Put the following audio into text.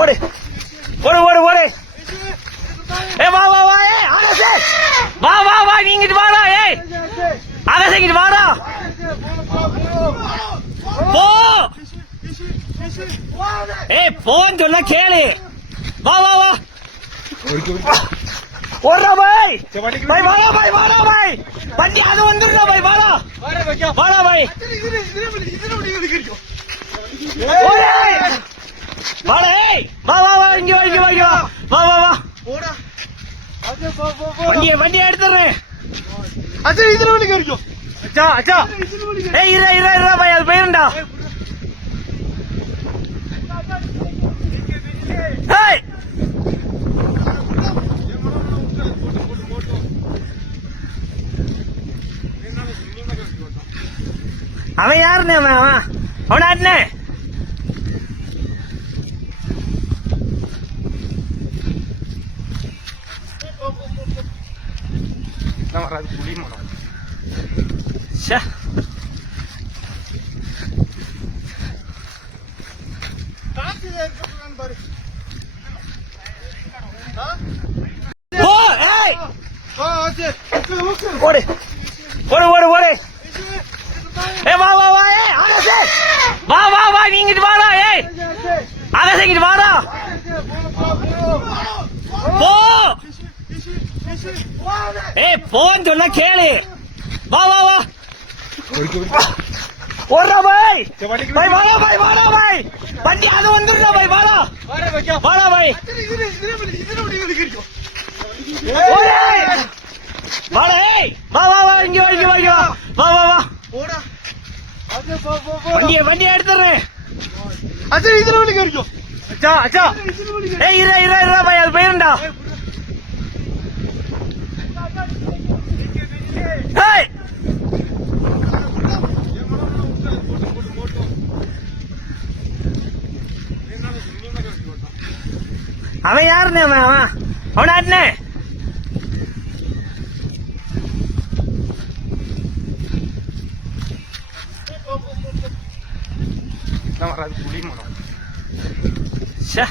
ஓடு ஓடு ஓடு ஓடு. ஏ வா வா வா. ஏ ஆகாஷ் வா வா வா. நீ இங்கிட்டு வாடா. ஏய் ஆகாஷ் இங்கிட்டு வாடா. போ. ஏய் போன்னு சொன்னா கேளு. வா வா வா. ஓடுறா பாய். பாய் வாடா பாய் வாடா பாய். வண்டி அது வந்துடுறா பாய் வாடா. வாடா பாய். வாடா. ஏய் வா வா வா. இங்க வா இங்க வா இங்க வா. வா வா வா. வண்டியை எடுத்துறேன். இதுல வண்டி கிடைக்கும். அச்சா அச்சா. ஏய் இரா இரா இரா பாய். அது போயிருண்டா. ஏய் அவன் யாருன்னு அவன் அவனாட்னே. ஓடு ஓடு ஓடு ஓடு. ஏ வா வா வா. ஏ ஆகாஷ் வா வா வா. நீ இங்கிட்டு வாடா. ஏய் ஆகாஷ் இங்கிட்டு வாடா. போ. ஏய் போன்னு சொன்னா கேளு. வா வா வா. ஓடுறா பாய். பாய் வாடா பாய் வாடா பாய். வண்டி அது வந்துடுறா பாய் வாடா. வாடா பாய். வாடா. ஏய் வா வா வா. இங்க வா இங்க வா இங்க வா. வா வா வா. வண்டியை எடுத்துறேன். இதுல வண்டி கிடைக்கும். அச்சா அச்சா. ஏய் இரா இரா இரா பாய். அது போயிருண்டா. ஏய் அவன் யாருன்னு அவன் அவனாட்னே. புளி மரம். ச்சே